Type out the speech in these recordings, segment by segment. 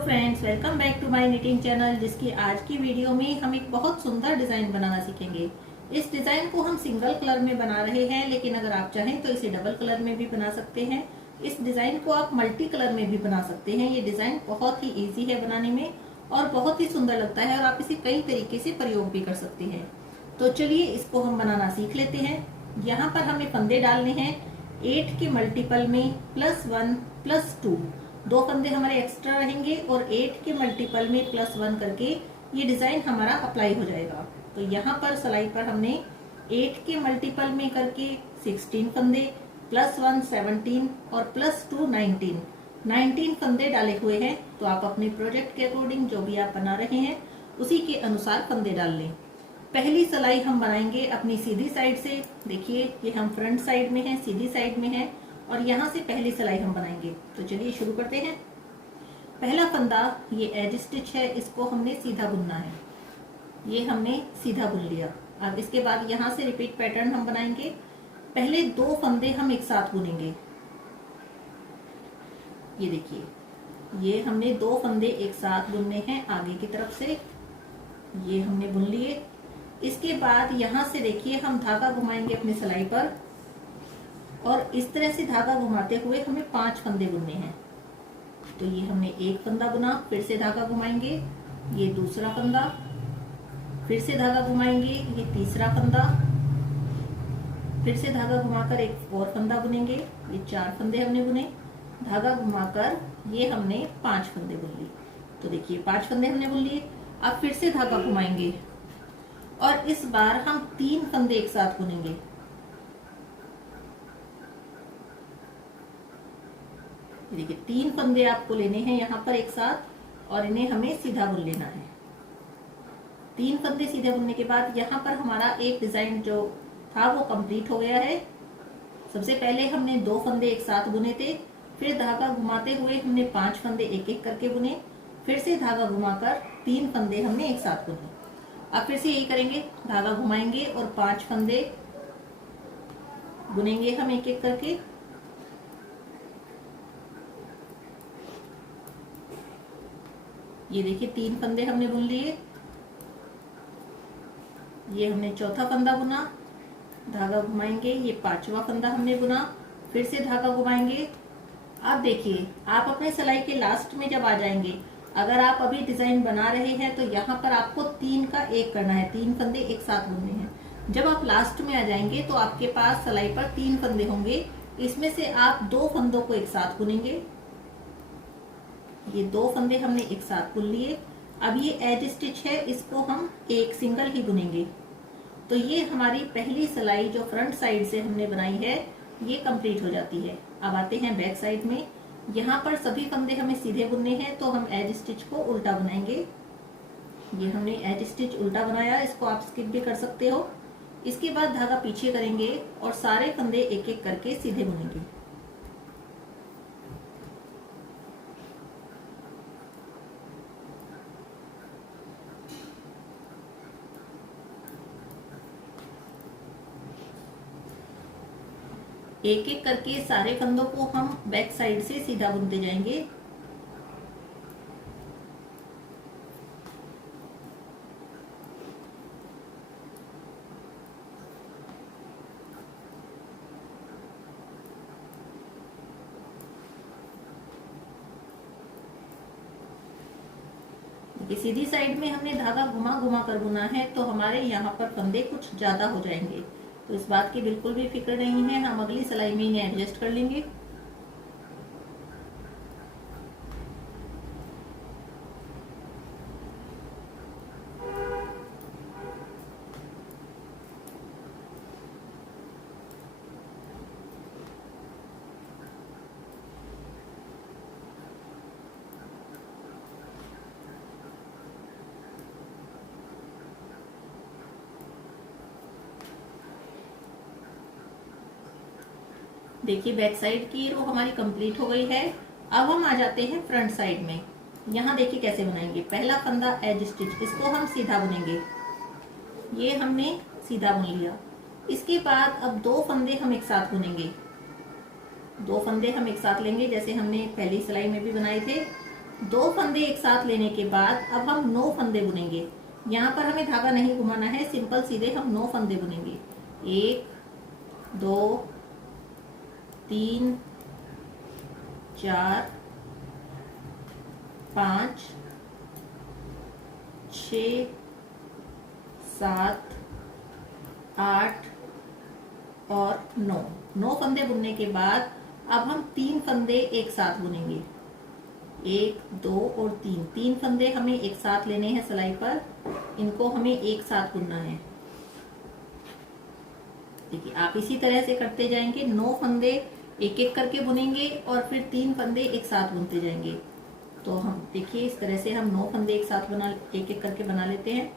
Friends, welcome back to my knitting channel. जिसकी आज की वीडियो में हम एक बहुत सुंदर डिजाइन बनाना सीखेंगे। इस डिजाइन को हम सिंगल कलर में बना रहे हैं, लेकिन अगर आप चाहें तो इसे डबल कलर में भी बना सकते हैं। इस डिजाइन को आप मल्टी कलर में भी बना सकते हैं। ये डिजाइन बहुत ही इजी है बनाने में और बहुत ही सुंदर लगता है और आप इसे कई तरीके से प्रयोग भी कर सकते हैं। तो चलिए इसको हम बनाना सीख लेते हैं। यहाँ पर हमें फंदे डालने हैं 8 के मल्टीपल में +1 +2। 2 फंदे हमारे एक्स्ट्रा रहेंगे और 8 के मल्टीपल में +1 करके ये डिजाइन हमारा अप्लाई हो जाएगा। तो यहाँ पर सिलाई पर हमने 8 के मल्टीपल में करके 16 फंदे, +1 17 और +2 19 फंदे डाले हुए हैं। तो आप अपने प्रोजेक्ट के अकॉर्डिंग जो भी आप बना रहे हैं उसी के अनुसार फंदे डाल लें। पहली सिलाई हम बनाएंगे अपनी सीधी साइड से। देखिए ये हम फ्रंट साइड में है, सीधी साइड में है और यहाँ से पहली सिलाई हम बनाएंगे। तो चलिए शुरू करते हैं। पहला फंदा ये एज स्टिच है, इसको हमने सीधा बुनना है। ये हमने सीधा बुन लिया। अब इसके बाद यहाँ से रिपीट पैटर्न हम बनाएंगे। पहले 2 फंदे हम एक साथ बुनेंगे। ये देखिए, ये हमने 2 फंदे एक साथ बुनने हैं आगे की तरफ से। ये हमने बुन लिए। इसके बाद यहाँ से देखिए हम धागा घुमाएंगे अपनी सिलाई पर और इस तरह से धागा घुमाते हुए हमें 5 फंदे बुनने हैं। तो ये हमने एक फंदा बुना, फिर से धागा घुमाएंगे, ये दूसरा फंदा, फिर से धागा घुमाएंगे, ये तीसरा फंदा, फिर से धागा घुमाकर एक और फंदा बुनेंगे। ये 4 फंदे हमने बुने। धागा घुमाकर ये हमने 5 फंदे बुन लिए। तो देखिए 5 फंदे हमने बुन लिए। अब फिर से धागा घुमाएंगे और इस बार हम 3 फंदे एक साथ बुनेंगे। देखिए 3 फंदे आपको लेने हैं यहाँ पर एक साथ और इन्हें हमें सीधा बुन लेना है। 3 फंदे सीधे बुनने के बाद यहाँ पर हमारा एक डिजाइन जो था वो कंप्लीट हो गया है। सबसे पहले हमने 2 फंदे एक साथ बुने थे, फिर धागा घुमाते हुए हमने 5 फंदे एक एक करके बुने, फिर से धागा घुमाकर 3 फंदे हमने एक साथ बुने। अब फिर से यही करेंगे, धागा घुमाएंगे और 5 फंदे बुनेंगे हम एक एक करके। ये देखिए 3 फंदे हमने बुन लिए। ये हमने चौथा फंदा बुना, धागा घुमाएंगे, ये 5वां फंदा हमने बुना, फिर से धागा घुमाएंगे। अब देखिए आप अपने सिलाई के लास्ट में जब आ जाएंगे, अगर आप अभी डिजाइन बना रहे हैं तो यहाँ पर आपको 3 का 1 करना है, 3 फंदे एक साथ बुनने हैं। जब आप लास्ट में आ जाएंगे तो आपके पास सिलाई पर 3 फंदे होंगे, इसमें से आप 2 फंदों को एक साथ बुनेंगे। ये 2 फंदे हमने एक साथ बुन लिए। अब ये एज स्टिच है, इसको हम एक सिंगल ही बुनेंगे। तो ये हमारी पहली सिलाई जो फ्रंट साइड से हमने बनाई है ये कंप्लीट हो जाती है। अब आते हैं बैक साइड में। यहाँ पर सभी फंदे हमें सीधे बुनने हैं तो हम एज स्टिच को उल्टा बनाएंगे। ये हमने एज स्टिच उल्टा बनाया, इसको आप स्किप भी कर सकते हो। इसके बाद धागा पीछे करेंगे और सारे फंदे एक एक करके सीधे बुनेंगे। एक एक करके सारे फंदों को हम बैक साइड से सीधा बुनते जाएंगे। सीधी साइड में हमने धागा घुमा घुमा कर बुना है तो हमारे यहाँ पर फंदे कुछ ज्यादा हो जाएंगे, तो इस बात की बिल्कुल भी फिक्र नहीं है। हम अगली सिलाई में इन्हें एडजस्ट कर लेंगे। देखिए बैक साइड की रो हमारी कंप्लीट हो गई है। अब हम आ जाते हैं फ्रंट साइड में। यहाँ देखिए कैसे बनाएंगे। पहला फंदा एज स्टिच, इसको हम सीधा बुनेंगे। ये हमने सीधा बुन लिया। इसके बाद अब 2 फंदे हम एक साथ बुनेंगे। 2 फंदे हम एक साथ लेंगे जैसे हमने पहली सिलाई में भी बनाए थे। 2 फंदे एक साथ लेने के बाद अब हम 9 फंदे बुनेंगे। यहाँ पर हमें धागा नहीं घुमाना है, सिंपल सीधे हम 9 फंदे बुनेंगे। 1 2 3 4 5 6 7 8 और 9 फंदे बुनने के बाद अब हम 3 फंदे एक साथ बुनेंगे। 1 2 और 3 फंदे हमें एक साथ लेने हैं सिलाई पर, इनको हमें एक साथ बुनना है। देखिए आप इसी तरह से करते जाएंगे, 9 फंदे एक एक करके बुनेंगे और फिर 3 फंदे एक साथ बुनते जाएंगे। तो हम देखिए इस तरह से हम 9 फंदे एक साथ एक एक करके बना लेते हैं।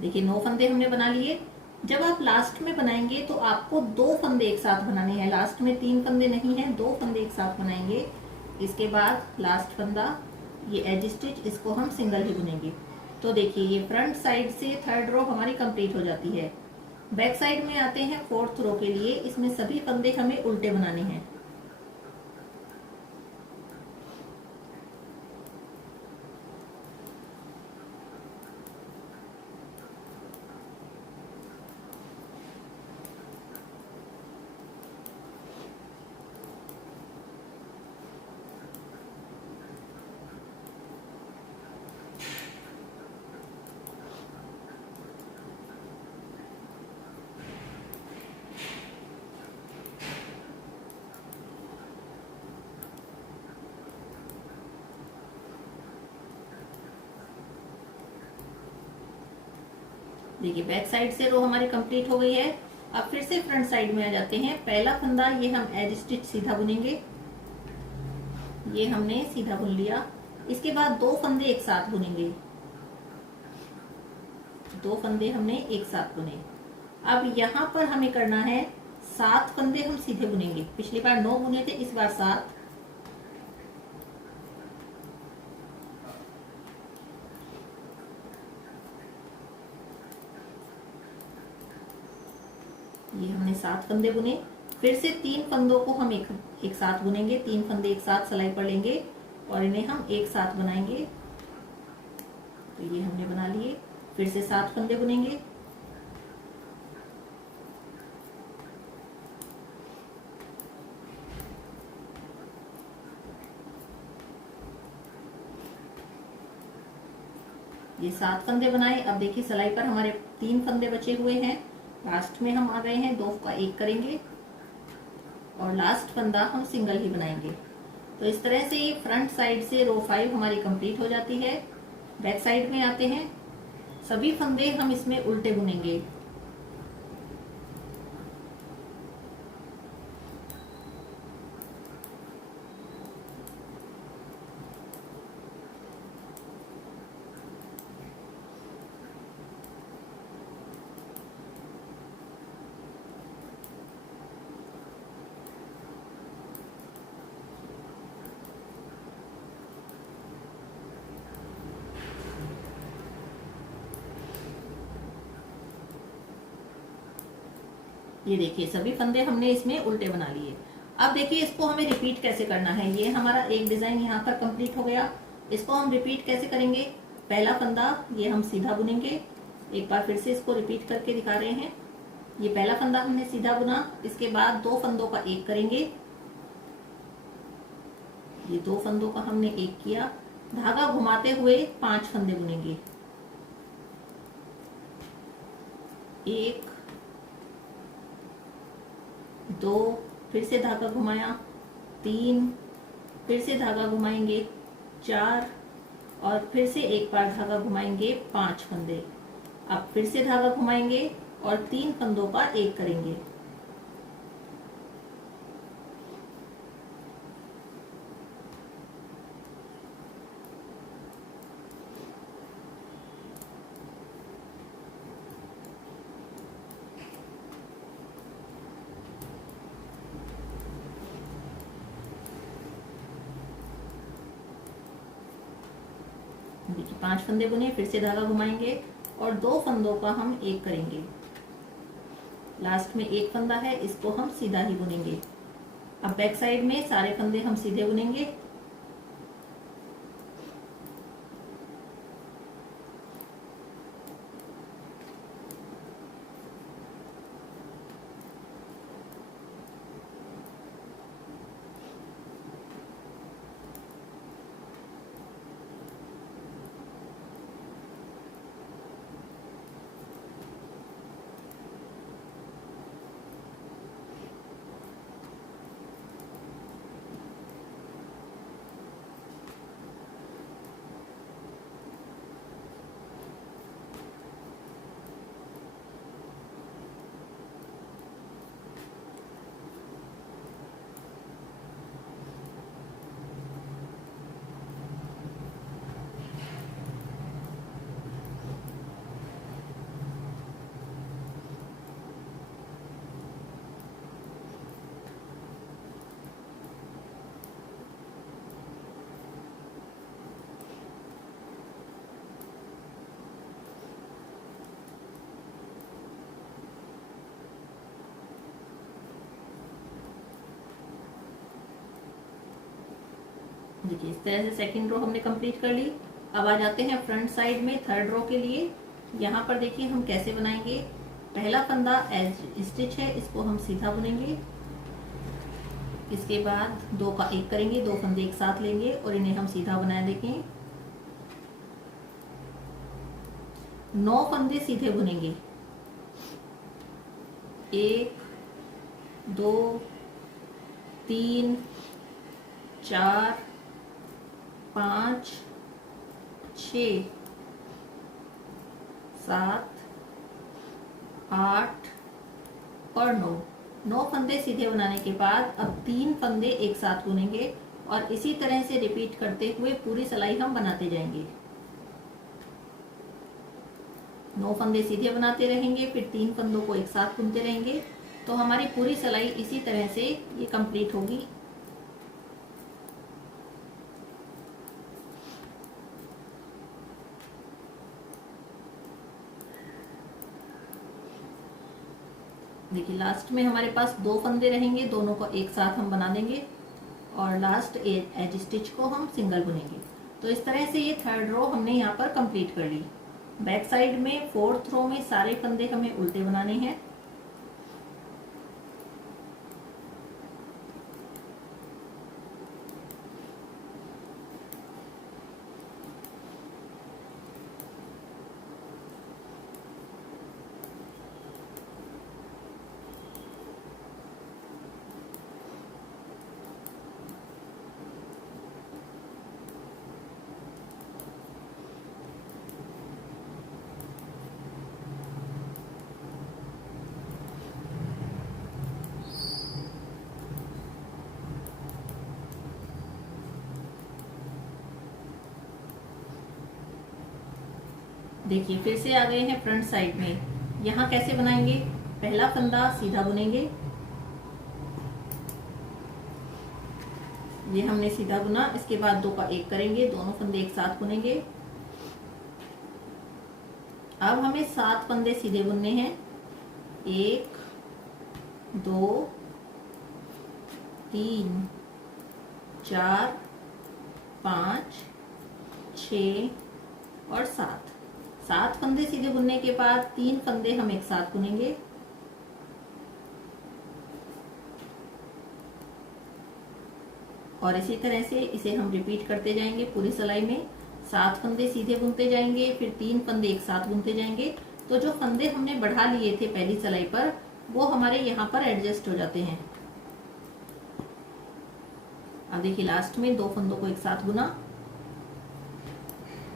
देखिए 9 फंदे हमने बना लिए। जब आप लास्ट में बनाएंगे तो आपको 2 फंदे एक साथ बनाने हैं। लास्ट में 3 फंदे नहीं है, 2 फंदे एक साथ बनाएंगे। इसके बाद लास्ट फंदा, ये एज स्टिच, इसको हम सिंगल ही बुनेंगे। तो देखिए ये फ्रंट साइड से 3rd रो हमारी कंप्लीट हो जाती है। बैक साइड में आते हैं 4th रो के लिए। इसमें सभी फंदे हमें उल्टे बनाने हैं। देखिए बैक साइड से रो हमारी कंप्लीट हो गई है। अब फिर से फ्रंट साइड में आ जाते हैं। पहला फंदा ये हम एज स्टिच सीधा बुनेंगे, ये हमने सीधा बुन लिया। इसके बाद 2 फंदे एक साथ बुनेंगे। 2 फंदे हमने एक साथ बुने। अब यहाँ पर हमें करना है 7 फंदे हम सीधे बुनेंगे। पिछली बार 9 बुने थे, इस बार 7। ये हमने 7 फंदे बुने। फिर से 3 फंदों को हम एक साथ बुनेंगे। 3 फंदे एक साथ सिलाई पर लेंगे और इन्हें हम एक साथ बनाएंगे। तो ये हमने बना लिए। फिर से 7 फंदे बुनेंगे। ये 7 फंदे बनाए। अब देखिए सिलाई पर हमारे 3 फंदे बचे हुए हैं। लास्ट में हम आ गए हैं, 2 का 1 करेंगे और लास्ट फंदा हम सिंगल ही बनाएंगे। तो इस तरह से ये फ्रंट साइड से रो 5 हमारी कंप्लीट हो जाती है। बैक साइड में आते हैं। सभी फंदे हम इसमें उल्टे बुनेंगे। ये देखिए सभी फंदे हमने इसमें उल्टे बना लिए। अब देखिए इसको हमें रिपीट कैसे करना है। ये हमारा एक डिजाइन यहाँ पर कंप्लीट हो गया। इसको हम रिपीट कैसे करेंगे। पहला फंदा ये हम सीधा बुनेंगे। एक बार फिर से इसको रिपीट करके दिखा रहे हैं। ये पहला फंदा हमने सीधा बुना। इसके बाद 2 फंदों का 1 करेंगे। ये 2 फंदों का हमने 1 किया। धागा घुमाते हुए 5 फंदे बुनेंगे। 1 2, फिर से धागा घुमाया, 3, फिर से धागा घुमाएंगे, 4 और फिर से एक बार धागा घुमाएंगे, 5 फंदे। अब फिर से धागा घुमाएंगे और 3 फंदों का 1 करेंगे। देखिए 5 फंदे बुने, फिर से धागा घुमाएंगे और 2 फंदों का हम एक करेंगे। लास्ट में एक फंदा है, इसको हम सीधा ही बुनेंगे। अब बैक साइड में सारे फंदे हम सीधे बुनेंगे। देखिए इस तरह से सेकंड रो हमने कंप्लीट कर ली। अब आ जाते हैं फ्रंट साइड में थर्ड रो के लिए। यहाँ पर देखिए हम कैसे बनाएंगे। पहला फंदा एज स्टिच है, इसको हम सीधा बुनेंगे। इसके बाद 2 का एक करेंगे, 2 फंदे एक साथ लेंगे और इन्हें हम सीधा बनाए। देखें 9 फंदे सीधे बुनेंगे। 1 2 3 4 5 6 7 8 और 9 फंदे सीधे बनाने के बाद अब 3 फंदे एक साथ बुनेंगे और इसी तरह से रिपीट करते हुए पूरी सिलाई हम बनाते जाएंगे। 9 फंदे सीधे बनाते रहेंगे, फिर 3 फंदों को एक साथ बुनते रहेंगे, तो हमारी पूरी सिलाई इसी तरह से ये कंप्लीट होगी। देखिए लास्ट में हमारे पास 2 फंदे रहेंगे, दोनों को एक साथ हम बना देंगे और लास्ट एज स्टिच को हम सिंगल बुनेंगे। तो इस तरह से ये थर्ड रो हमने यहाँ पर कंप्लीट कर ली। बैक साइड में फोर्थ रो में सारे फंदे हमें उल्टे बनाने हैं। देखिए फिर से आ गए हैं फ्रंट साइड में। यहाँ कैसे बनाएंगे, पहला फंदा सीधा बुनेंगे। ये हमने सीधा बुना, इसके बाद 2 का एक करेंगे, दोनों फंदे एक साथ बुनेंगे। अब हमें 7 फंदे सीधे बुनने हैं। 1 2 3 4 5 6 और 7 फंदे सीधे बुनने के बाद 3 फंदे हम एक साथ बुनेंगे। और इसी तरह से इसे हम रिपीट करते जाएंगे पूरी सिलाई में। 7 फंदे सीधे बुनते जाएंगे, फिर 3 फंदे एक साथ बुनते जाएंगे। तो जो फंदे हमने बढ़ा लिए थे पहली सिलाई पर, वो हमारे यहाँ पर एडजस्ट हो जाते हैं। अब देखिए लास्ट में 2 फंदों को एक साथ बुना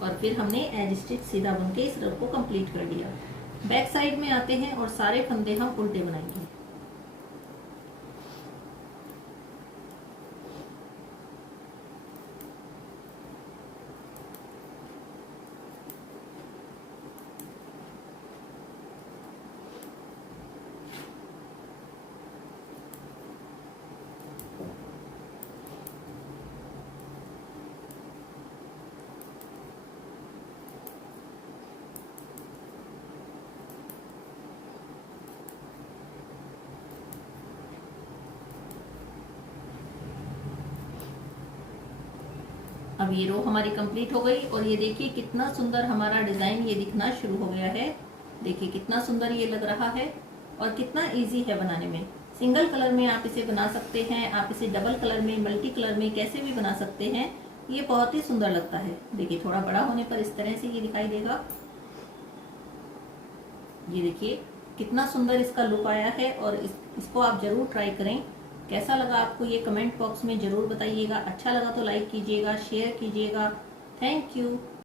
और फिर हमने एज स्टिच सीधा बुन के इस रो को कंप्लीट कर लिया। बैक साइड में आते हैं और सारे फंदे हम उल्टे बनाएंगे। अब ये रो हमारी कंप्लीट हो गई और ये देखिए कितना सुंदर हमारा डिजाइन ये दिखना शुरू हो गया है। देखिए कितना सुंदर ये लग रहा है और कितना इजी है बनाने में। सिंगल कलर में आप इसे बना सकते हैं, आप इसे डबल कलर में, मल्टी कलर में कैसे भी बना सकते हैं। ये बहुत ही सुंदर लगता है। देखिए थोड़ा बड़ा होने पर इस तरह से ये दिखाई देगा। ये देखिए कितना सुंदर इसका लुक आया है और इसको आप जरूर ट्राई करें। कैसा लगा आपको ये कमेंट बॉक्स में जरूर बताइएगा। अच्छा लगा तो लाइक कीजिएगा, शेयर कीजिएगा। Thank you.